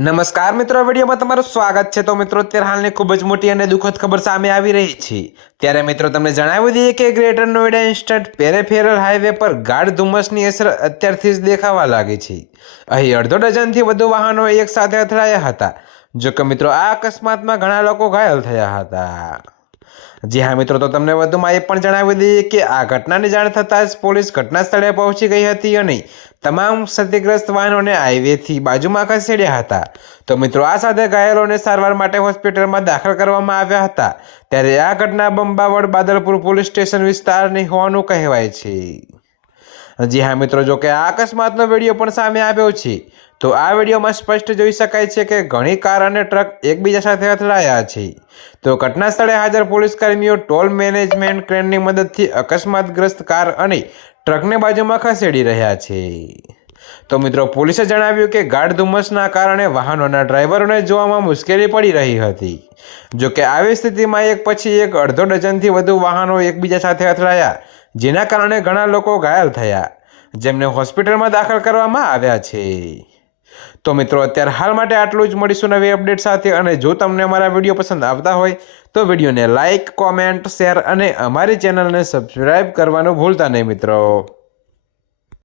નમસ્કાર મિત્રો, વિડીયોમાં તમારું સ્વાગત છે। તો મિત્રો, અત્યારે હાલની ખૂબ જ મોટી અને દુઃખદ ખબર સામે આવી રહી છે। ત્યારે મિત્રો તમને જણાવી દઈએ કે ગ્રેટર નોઈડા ઇન્સ્ટન્ટ પેરેફેરલ હાઈવે પર ગાઢ ધુમ્મસની અસર અત્યારથી જ દેખાવા લાગી છે। અહીં અડધો ડઝનથી વધુ વાહનો એક સાથે અથડાયા હતા। જો કે મિત્રો, આ અકસ્માતમાં ઘણા લોકો ઘાયલ થયા હતા। જી હા મિત્રો, તો તમને વધુમાં એ પણ જણાવી દઈએ કે આ ઘટનાની જાણ થતાં જ પોલીસ ઘટના સ્થળે પહોંચી ગઈ હતી અને તમામ ક્ષતિગ્રસ્ત વાહનોને હાઈવેથી બાજુમાં ખસેડ્યા હતા। તો મિત્રો, આ સાથે ઘાયલોને સારવાર માટે હોસ્પિટલમાં દાખલ કરવામાં આવ્યા હતા। ત્યારે આ ઘટના બંબાવડ બાદલપુર પોલીસ સ્ટેશન વિસ્તારની હોવાનું કહેવાય છે। જી હા મિત્રો, જો કે આ અકસ્માતનો વિડીયો પણ સામે આવ્યો છે। તો આ વિડીયોમાં સ્પષ્ટ જોઈ શકાય છે કે ઘણી કાર અને ટ્રક એકબીજા સાથે અથડાયા છે। તો ઘટના સ્થળે હાજર પોલીસ કર્મીઓ ટોલ મેનેજમેન્ટ ક્રેનની મદદથી અકસ્માતગ્રસ્ત કાર અને ટ્રકને બાજુમાં ખસેડી રહ્યા છે। તો મિત્રો, પોલીસે જણાવ્યું કે ગાઢ ધુમ્મસના કારણે વાહનોના ડ્રાઈવરોને જોવામાં મુશ્કેલી પડી રહી હતી। જો કે આવી સ્થિતિમાં એક પછી એક અડધો ડઝનથી વધુ વાહનો એકબીજા સાથે અથડાયા, જેના કારણે ઘણા લોકો ઘાયલ થયા, જેમને હોસ્પિટલમાં દાખલ કરવામાં આવ્યા છે। તો મિત્રો, અત્યારે હાલ માટે આટલું જ। મળીશું નવી અપડેટ સાથે। અને જો તમને અમારા વિડીયો પસંદ આવતા હોય તો વિડીયોને લાઇક, કોમેન્ટ, શેર અને અમારી ચેનલને સબસ્ક્રાઈબ કરવાનું ભૂલતા નહીં મિત્રો।